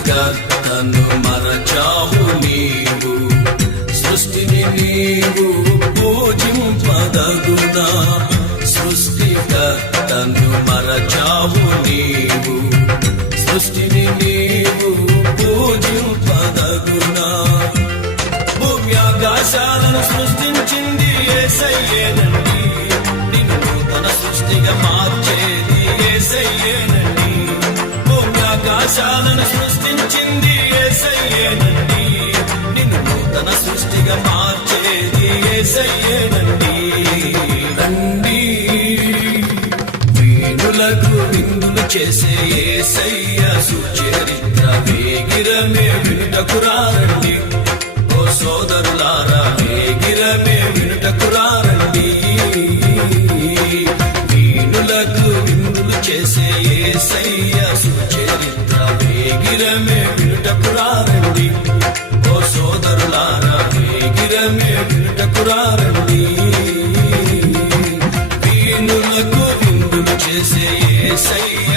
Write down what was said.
సృష్టికర్తను మరచావు నీవు, సృష్టిని నీవు పూజింపదగునా. సృష్టికర్తను మరచావు నీవు, సృష్టిని నీవు పూజింపదగునా. భూమి ఆకాశాలను సృష్టించింది యేసయ్యేనండి, నిన్ను నూతన సృష్టిగా మార్చేది యేసయ్యేనండి. భూమి ఆకాశాలను సృష్టించింది యేసయ్యేనండి, నిన్ను నూతన సృష్టిగా మార్చేది యేసయ్యేనండి. రండి వీణులకు విందులు చేసే యేసయ్య సుచరిత్ర వేగిరమే వినుటకు రండి. ఓ సోదరులారా వేగిరమే వినుటకు రండి. వీణులకు విందులు చేసే యేసయ్య సుచరిత్ర వేగిరమే వినుటకు రండి. ఓ సోదరులారా వేగిరమే వినుటకు రండి. వీణులకు విందులు చేసే యేసయ్య